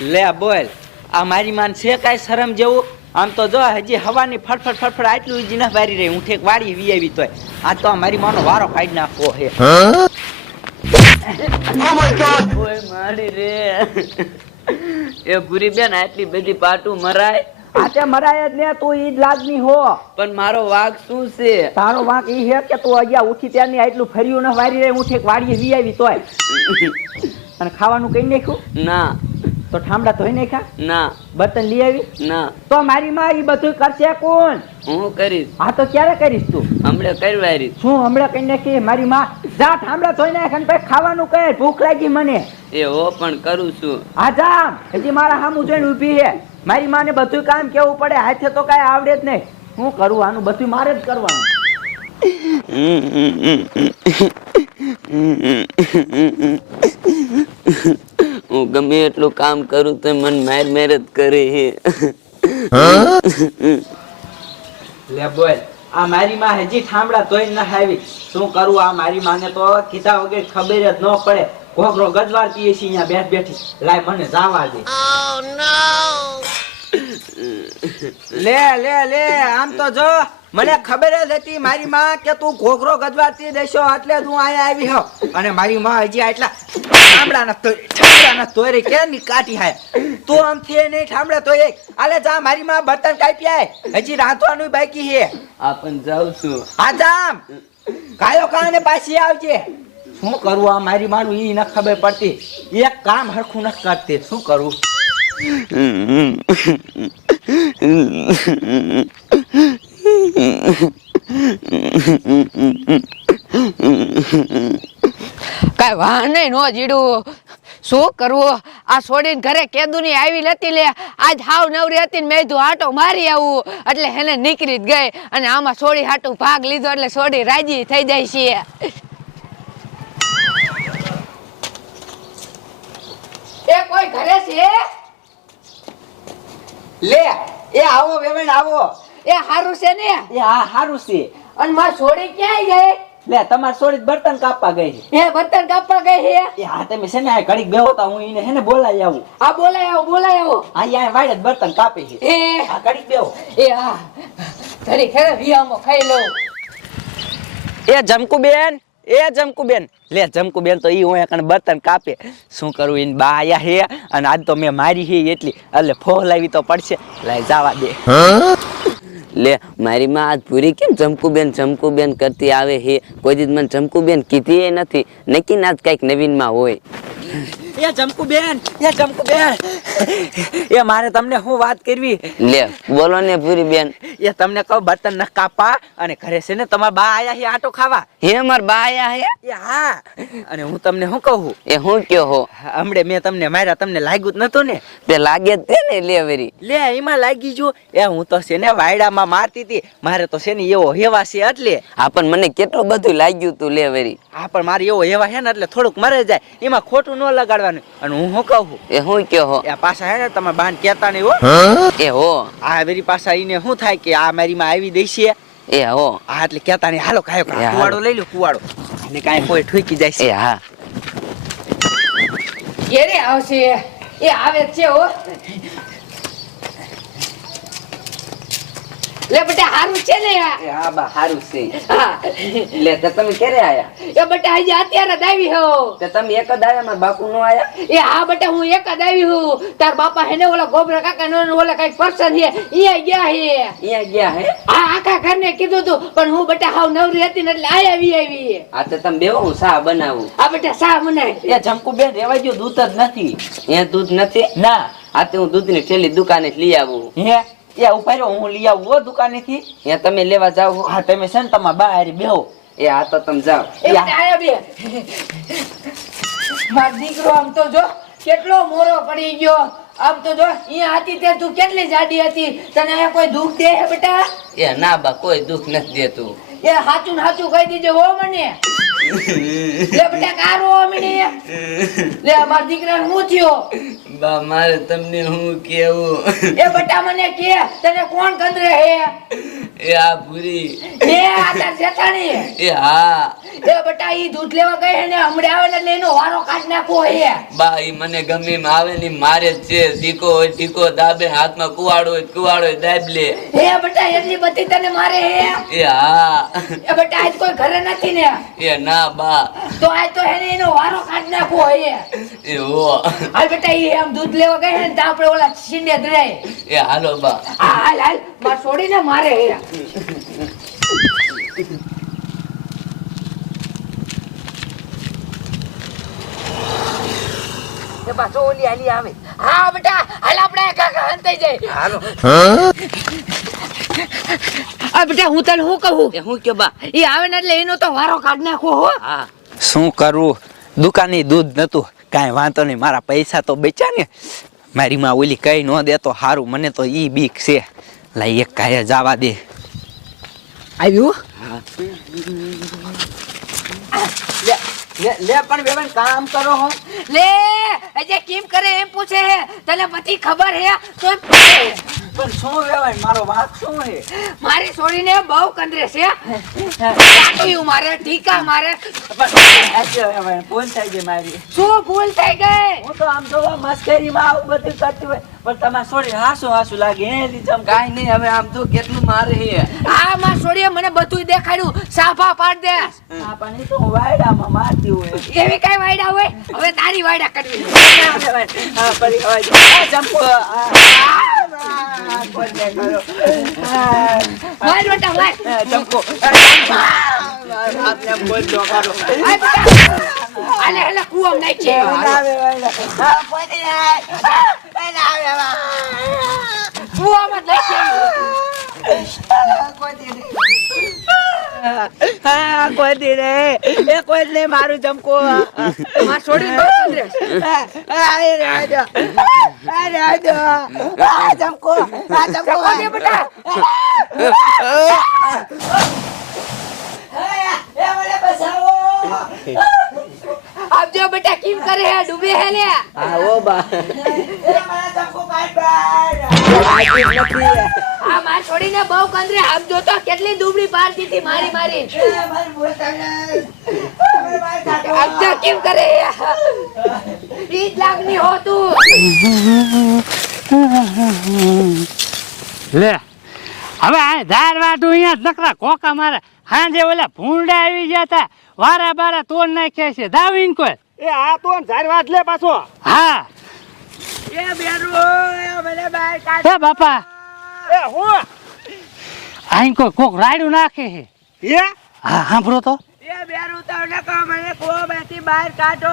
લે બોલ આ મારી માન છે કાંઈ શરમ જેવું? આમ તો જો હજી હવાની ફટફટ ફટફટ આટલું જ ન વારી રહી. હું ઠેક વાળી વી આવી તોય. આ તો મારી માનો વારો કાઢી નાખવો હે. ઓય મારી રે. એ ભૂરી બેન આટલી બધી પાટું મરાય? આતે મરાય જ ને તું ઈ જ લાગની હો. પણ મારો વાઘ શું છે? તારો વાઘ ઈ હે કે તું અહીંયા ઉઠી ત્યારની આટલું ફર્યું ન વારી રહી હું ઠેક વાડીએ વી આવી તોય. અને ખાવાનું કઈ નાખ્યું? ના. તો ઠામડા ધોઈ નાખ્યા ના બર્તન લઈ આવી ના તો મારી માં એ બધું કરશે કોણ હું કરીશ હા તો ક્યારે કરીશ તું હમણાં કરવા શું હમણાં કઈ નાખી મારી માં જા ઠામડા ધોઈ નાખ અને પછી ખાવાનું કહે ભૂખ લાગી મને એ હો પણ કરું છું હા જા હજી મારા સામું જોઈને ઊભી છે મારી માને બધું કામ કેવું પડે હાથે તો કાંઈ આવડે જ નહીં હું કરું આનું બધું મારે જ કરવાનું હું ગમે એટલું કામ કરું તો મન માર માર જ કરે હે. લે બોલ આ મારી માં હજી ઠામડા તોય ન હાવી. શું કરું આ મારી માને તો કીધા વગર ખબર જ ન પડે. ઘોઘરો ગજવારતી છે અહીંયા બેઠ બેઠી. લાય મને જાવા દે. લે લે લે આમ તો જો. મને ખબર જ હતી મારી માં કે તું ઘોઘરો ગજવાતી દેશો એટલે જ હું અહીંયા આવી હો. અને મારી માં હજી આટલા ઠામડાના ઠામડાના તોરે કે ની કાઢી હાય? તું આમ થી નહીં ઠામડા તો એક આલે જા મારી માં બર્તન કાપી આય. હજી રાંધવાનું બાકી છે. આપણ જાઉં છું. આ જામ. કાયો કાને પાછી આવજે. શું કરું આ મારી માનું ઈ ન ખબર પડતી. એક કામ હરખું ન કરતી. શું કરું? કાંઈ વાહ નહીં નો જીડું. શું કરવું? આ છોડીને ઘરે કેદુની આવી લેતી લે. આજ હાવ નવરી હતી ને મેં કીધું આટો મારી આવું. એટલે એને નીકળી જ ગઈ અને આમાં છોડી હાટું ભાગ લીધો એટલે છોડી રાજી થઈ જાય છે. કોઈ ઘરે છે? લે એ આવો વેવણ આવો. એ હારું છે ને? એ હા હારું છે. અને માં છોડી ક્યાંય ગઈ? લે તમાર છોડી બર્તન કાપવા ગઈ છે. એ બર્તન કાપવા ગઈ હે? એ હા તમે છે ને આ ઘડીક બેહો તા હું એને હેને બોલાય આવું. આ બોલાય આવો બોલાય આવો. હા અહીંયા વાડે જ બર્તન કાપે છે. એ. આ ઘડીક બેહો. એ હા. ઘડી ખેરે વિયામો ખાઈ લઉં. એ જમકુ બેન એ જમકુ બેન લે જમકુ બેન તો ઈ હું કણ બર્તન કાપે. શું કરું બા આયા હે? અને આજ તો મેં મારી હે એટલી. એટલે ફોહ લાવી તો પડશે. લાઈ જવા દે. લે, મારી માં આજ પૂરી કેમ જમકુબેન જમકુબેન કરતી આવે હે? કોઈ દી મને જમકુબેન કીધી નથી. નકી આજ કંઈક નવીનમાં હોય. એ જમકુ બેન એ જમકુ બેન. એ મારે તમને શું વાત કરવી? લે બોલો ને પૂરી બેન. એ તમને કહું બર્તન ન કાપા અને ઘરે છે ને તમારા બા આયા હે આટો ખાવા. હે માર બા આયા હે? એ હા અને હું તમને શું કહું? એ હું કયો હો? હમણે મેં તમને માર્યા તમને લાગ્યું જ નતું ને? તે લાગે જ તે ને લે વરી. લે એમાં લાગી જો એ હું તો છે ને વાયડામાં મારતી હતી. મારે તો છે ને એવો હેવા છે એટલે. હા પણ મને કેટલું બધું લાગ્યું તું લે વરી. હા પણ મારે એવો હેવા છે ને એટલે થોડુંક મરે જાય. એમાં ખોટું ન લગાડવાનું અને હું શું કહું? એ હું કયો હો. એ પાછા હે ને તમે બાન કહેતા નહીં હો. એ હો. આ વેરી પાછા એને શું થાય કે આ મારી માં આવી દેશે એ હો. આ એટલે કહેતા નહીં હાલો કાયો કુવાડો લઈ લો કુવાડો. અને કાંઈ કોઈ ઠોકી જાય છે. એ હા. ઘેરે આવશે. એ આવે છે હો. લે બેટા હારું છે ને આ? એ હા બા સારું છે. લે તો તમે ક્યારે આયા? એ બેટા હજી અત્યારે જ આવી હો. તે તમે એક જ આયા મારા બાપુ નો આયા? એ હા બેટા હું એક જ આવી હું. તાર બાપા હે ને ઓલા ગોબરા કાકા નો ઓલા કંઈક પર્સન છે ઈ ગયા હે. અહીંયા ગયા હે? હા આખા ઘરને કીધું તું પણ હું બટા હાવ નવરી હતી ને એટલે આયા આવી આવી. આ તો તમે બેવો હું સા બનાવું. આ બેટા સા બનાય એ જમકુ બેન રેવા દો દૂધ જ નથી. અહીંયા દૂધ નથી? ના. આ તો હું દૂધની થેલી દુકાને લઈ આવું. હે? એ ઊભા રહ્યો હું લઈ આવું હો દુકાનેથી. એ તમે લેવા જાવ હા. તમે છે ને તમારા બહાર બેહો. એ આ તો તમે જાઓ. એ આયા બે. મારો દીકરો આમ તો જો કેટલો મોરો પડી ગયો. આમ તો જો અહીંયા હતી તે તું કેટલી જાડી હતી? તને અહીંયા કોઈ દુઃખ દે બેટા? એ ના બા કોઈ દુઃખ નથી દેતું. એ સાચું હાચું કહી દીજે હો મને. લે બેટા કારો મને લે મારા દીકરાને હું થયો? બા મારે તમને હું કેવું? એ બેટા મને કે તને કોણ કંદરે હે? એ આ પૂરી એ આ તાર જેઠાણી. એ હા. એ ઈ દૂધ લેવા ગઈ હે ને હમણે આવે ને એનો વારો કાઢ નાખો હે. બા ઈ મને ગમે એમ આવે ની મારે છે ટીકો હોય ટીકો દાબે હાથમાં કુવાડો હોય કુવાડો હોય દાબ લે. એ બટા એટલી બધી તને મારે હે. એ હા. એ બટા આજ કોઈ ઘરે નથી ને. એ ના બા. તો આજ તો એને એનો વારો કાઢ નાખો હે. એ હો. હાલ બટા ઈ આમ દૂધ લેવા ગઈ હે ને તો આપણે ઓલા શીંડે ધરાય એ હાલો બા. હા હાલ હાલ. માર છોડીને મારે હે. એ પાછો ઓલી હાલી આવે. હા બેટા હાલ આપણે કાકા હંતાઈ જાય. હાલો. આ બેટા હું તને શું કહું? હું કે બા? એ આવે ને એટલે એનો તો વારો કાઢ નાખો હો. હા. શું કરવું દુકાને દૂધ નતું. કાંઈ વાંધો નહીં મારા પૈસા તો બચ્યા ને. મારી માં ઓલી કઈ ન દે તો સારું મને તો ઈ બીક છે. લાઈ એક કાંઈ જવા દે. આવ્યું? લે લે પણ બેબન કામ કરો હો. લે અજે કેમ કરે એમ પૂછે હે? તને પછી ખબર હે? તો. પણ શું વેવાય? મારો વાત શું છે? મારી છોડીને બહુ કંદરે છે મારે ટીકા મારે. ભૂલ થઈ ગઈ મારી. શું ભૂલ થઈ ગઈ? હું તો આમ જોવા મસ્કરીમાં આવું બધું કરતી હોય પણ તમારે છોડી હાસુ હાસુ લાગે એ લીધમ કાઈ નહીં હવે આમ તો કેટલું મારે છે. આ માં છોડીએ મને બધું દેખાડ્યું. સાફા પાડ દે. હા પણ એ તો વાયડામાં મારતી હોય. એવી કઈ વાયડા હોય? હવે તારી વાયડા કરવી. હા ફરી અવાજ. આ કુવામ નાખી એવું ના વેવાય. આ, કોઈ નહીં. આ, ના વેવાય. કુવામાં નાખી હા કોઈ દી રે. એ કોઈ ને મારું જમકો માં છોડી બહુ કંદરે ચમકો આ જમકો આ જમકો દે બેટા એ મને બચાવો આપજો બેટા. કેમ કરે હે? ડૂબે હે લે? આવો બા. એ મને ચમકો કાઢ બાર નથી આ માં છોડીને બહુ કંદરે આપજો તો કેટલી દુબળી પાર દીધી મારી મારી. આપજો કેમ કરે? ઈ જ હો તું લે હવે આ ધાર વાટું અહીંયા નકરા કોકા મારે હાંજે ઓલા ભૂંડા આવી ગયા તા વારા બારા તોડ નાખ્યા છે. દાવીન કોઈ? એ આ તો ઝાડ વાત લે પાછો. હા. એ બેરું, એ મને બાય કાઢ. બાપા. એ હું? આઈન કોઈ કોક રાયડું નાખે છે હે હા સાંભળો તો એ બેરું તમને કહો, મને કૂવામાંથી બહાર કાઢો.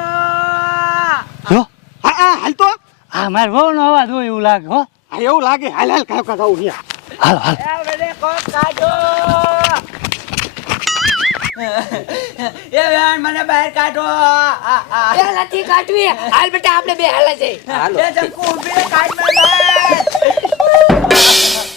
જો હા હા હાલ તો હા મારે બહુ નો અવાજ હોય એવું લાગે હો હા એવું લાગે હાલ હાલ કાકા કાઢો હું હાલ હાલ એ મને કોક કાઢો. એ બેન, મને બહાર કાઢો. આ, આ. એ નથી કાઢવી હાલ બેટા આપણે બે હાલ જઈ એ કાઢ મને.